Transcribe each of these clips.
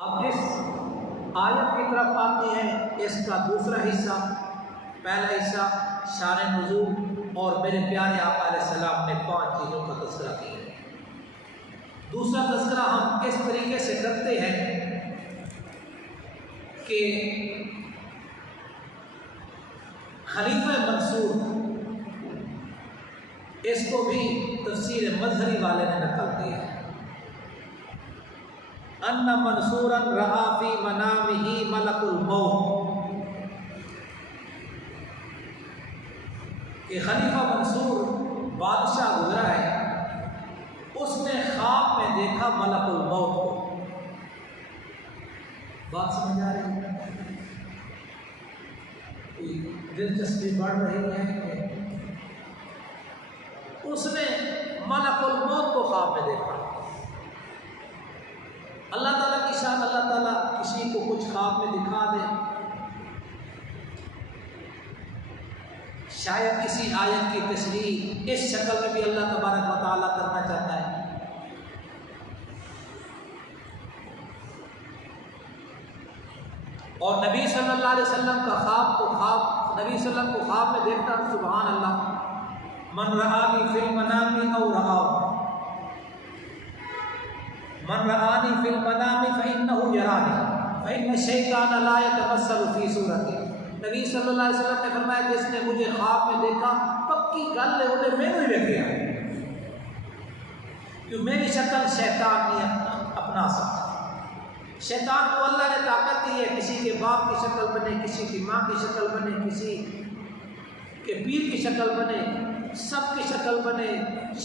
अब जिस आयत की तरफ आती है इसका दूसरा हिस्सा, पहला हिस्सा शान नुज़ूल और मेरे प्यारे आका अलैहिस्सलाम ने 5 चीज़ों का तज़किरा किया है। दूसरा तज़किरा हम इस तरीके से करते हैं कि खलीफा मंसूर, इसको भी तफसीर मज़हरी वाले ने नकल किया है। अन्ना मंसूरन रहा फी मनामिही मलकुल मौत, कि खलीफा मंसूर बादशाह गुजरा है, उसने ख्वाब में देखा मलकुल मौत को। बात समझ आ रही है? कोई दिलचस्पी बढ़ रही है? उसने मलकुल मौत को ख्वाब में देखा। अल्लाह ताला की शान, अल्लाह ताला किसी को कुछ ख्वाब में दिखा दे, शायद किसी आयत की तशरीह इस शक्ल में भी अल्लाह तबारक व तआला करना चाहता है। और नबी सल्लल्लाहु अलैहि वसल्लम का ख्वाब तो ख्वाब, नबी सल्लल्लाहु अलैहि वसल्लम को ख्वाब में देखता, सुभान अल्लाह, मन रआनी फिल मनामी औ रआओ, मन रआनी फिल मनामी फइन्नहु यरानी फइन्न शैतान ला यतमस्सलु फी सूरती। नबी सल्लल्लाहु अलैहि वसल्लम ने फरमाया, जिसने मुझे ख्वाब में देखा, पक्की गल है उन्हें मैनू ही देखिया, क्यों मेरी शक्ल शैतान नहीं अपना सकता। शैतान को अल्लाह ने ताकत दी है, किसी के बाप की शक्ल बने, किसी की माँ की शक्ल बने, किसी के पीर की शक्ल बने, सब की शक्ल बने,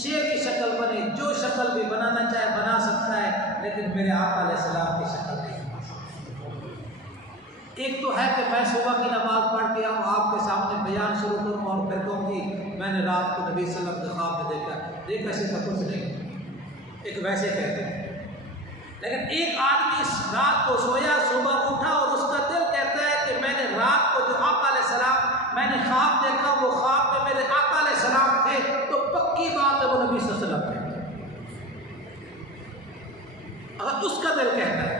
शेर की शक्ल बने, जो शक्ल भी बनाना चाहे बना सकता है, लेकिन मेरे आका अलैहिस्सलाम की शक्ल नहीं बना सकता। एक तो है कि मैं सुबह की नमाज पढ़ के आऊँ, आपके सामने बयान शुरू करूँ और फिर कहूँ कि मैंने रात को नबी सल्लल्लाहु अलैहि वसल्लम के ख्वाब में देखा ऐसे तो कुछ नहीं, एक वैसे कहते हैं। लेकिन एक आदमी रात को सोया, सुबह उठा और उसका दिल कहता है कि मैंने रात को जो आका अलैहिस्सलाम मैंने ख्वाब देखा, वो ख्वाब में मेरे आका अलैहिस्सलाम थे, तो पक्की बात है वो नबी सल्लल्लाहु अलैहि वसल्लम थे। अगर उसका दिल कहता है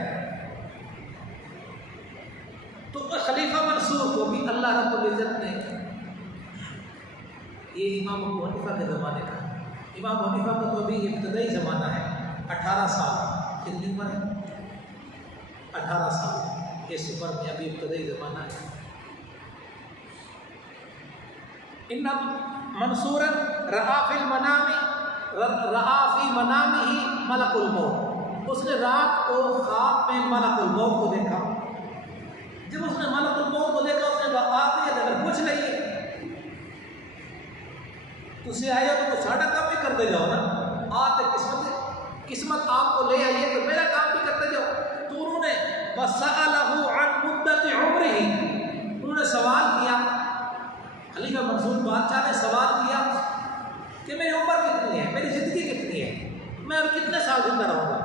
तो खलीफा मंसूर को भी अल्लाह रब्बुल इज़्ज़त ने, ये इमाम अबू हनीफा के ज़माने का, इमाम अबू हनीफा का तो अभी इब्तदाई ज़माना है, 18 साल, कितनी उम्र है? 18 साल, इस उम्र में अभी इब्तदाई ज़माना है। इन मंसूरन रआ फिल मनामी रआ फी मनामिही मलकुल मौत, उसने रात को ख्वाब में मलकुल मौत को देखा। जब उसने मलकुल मौत को देखा, उसने कहा आप ये अगर पूछ लिए तुझे आया तो साढ़ा काम भी करते जाओ ना, आते किस्मत आपको ले आई है तो मेरा काम भी करते जाओ। तो उन्होंने वसअलहु अन मुद्दति उम्रिही, उन्होंने सवाल किया, खलीफा मंसूर बादशाह ने सवाल किया कि मेरी उम्र कितनी है, मेरी ज़िंदगी कितनी है, मैं अब कितने साल जिंदा रहूँगा।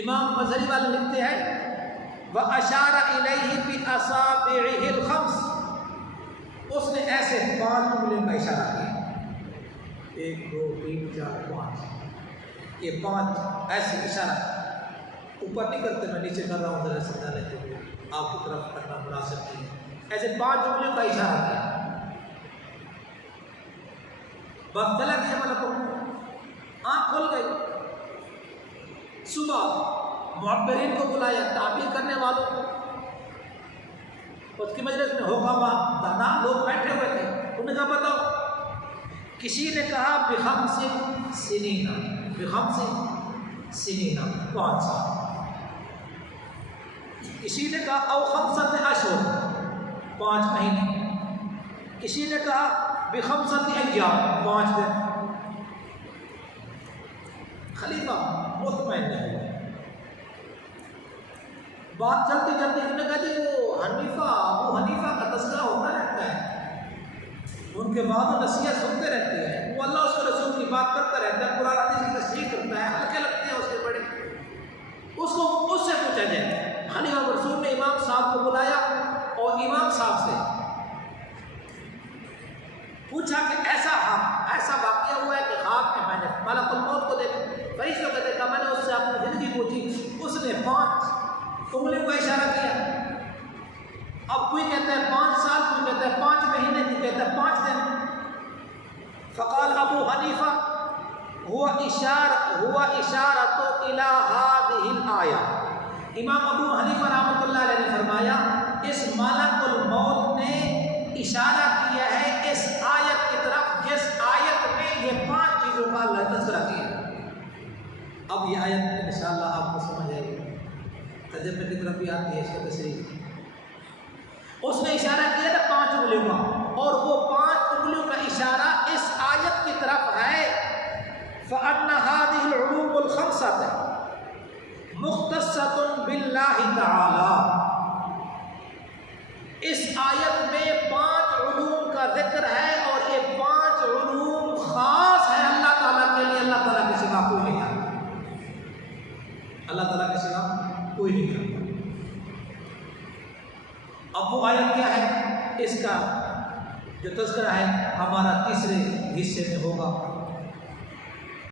इमाम मज़हरी वाले लिखते हैं व अशारा इलैहि बि असाबिहिल खम्स, उसने ऐसे 5 उंगलियों का इशारा किया, 1 2 3 4 5, ये 5 ऐसे इशारा, ऊपर नहीं करते, मैं नीचे कर रहा हूँ ज़रा समझा लेते हुए, आपकी तरफ करना मुनासिब नहीं है। ऐसे 5 उंगलियों का इशारा किया, बस चला गया मतलब आँख खुल गई। सुबह मुअब्बिरीन को बुलाया, ताबीर करने वालों को, उसकी मजलिस में हुक्मा दाना लोग बैठे हुए थे। उन्होंने कहा बताओ, किसी ने कहा बिखम्सिन सिनीना, बिखम्सिन सिनीना 5 साल, किसी ने कहा औ खम्सत अशहुर 5 महीने, किसी ने कहा बिखम्सत अय्याम 5 दिन। खलीफा मुतमईन नहीं हुआ। बात चलती चलती उन्होंने कहा जी वो अबू हनीफा का तज़किरा होता रहता है, उनके बाद नसीहत सुनते रहते हैं, वो अल्लाह उसके रसूल की बात करता रहता है, कुरान हदीस की तस्दीक करता है, हल्के लगते हैं उसके बड़े, उसको उससे पूछा जाए। खलीफा रसूल ने इमाम साहब को बुलाया और इमाम साहब से पूछा कि ऐसा वाक़या हुआ है कि ख्वाब में मैंने मलकुल मौत को देखा, फरिश्तों को देखा, मैंने उससे अपनी ज़िंदगी 5 उंगलियों का इशारा किया। अब कोई कहता है 5 साल, कोई कहता है 5 महीने, कोई कहता है 5 दिन। फ़क़ाल अबू हनीफा हुआ इशारा तो इला हादिहिल आया। इमाम अबू हनीफा रहमतुल्लाह अलैह ने फरमाया, इस मलकुल मौत ने इशारा किया है इस आयत की तरफ जिस आयत में ये 5 चीज़ों का अल्लाह तज़किरा किया। अब ये आयत इंशाअल्लाह आपको समझ आएगी, तर्जुमे की तरफ भी आती है इसका तशरीह। उसने इशारा किया था 5 उंगलियों का, और वो 5 उंगलियों का इशारा इस आयत की तरफ है। फ़अन्ना हादिहिल उलूमुल खम्सत मुख्तस्सतुन बिल्लाहि तआला। इस आयत में 5 उलूम का जिक्र है, और ये 5 उलूम खास है अल्लाह ताला के लिए। अल्लाह ताला के सिवा कोई नहीं जानता, अल्लाह ताला के सिवा कोई नहीं जानता। अब वो आयत क्या है, इसका जो तज़किरा है हमारा तीसरे हिस्से में होगा।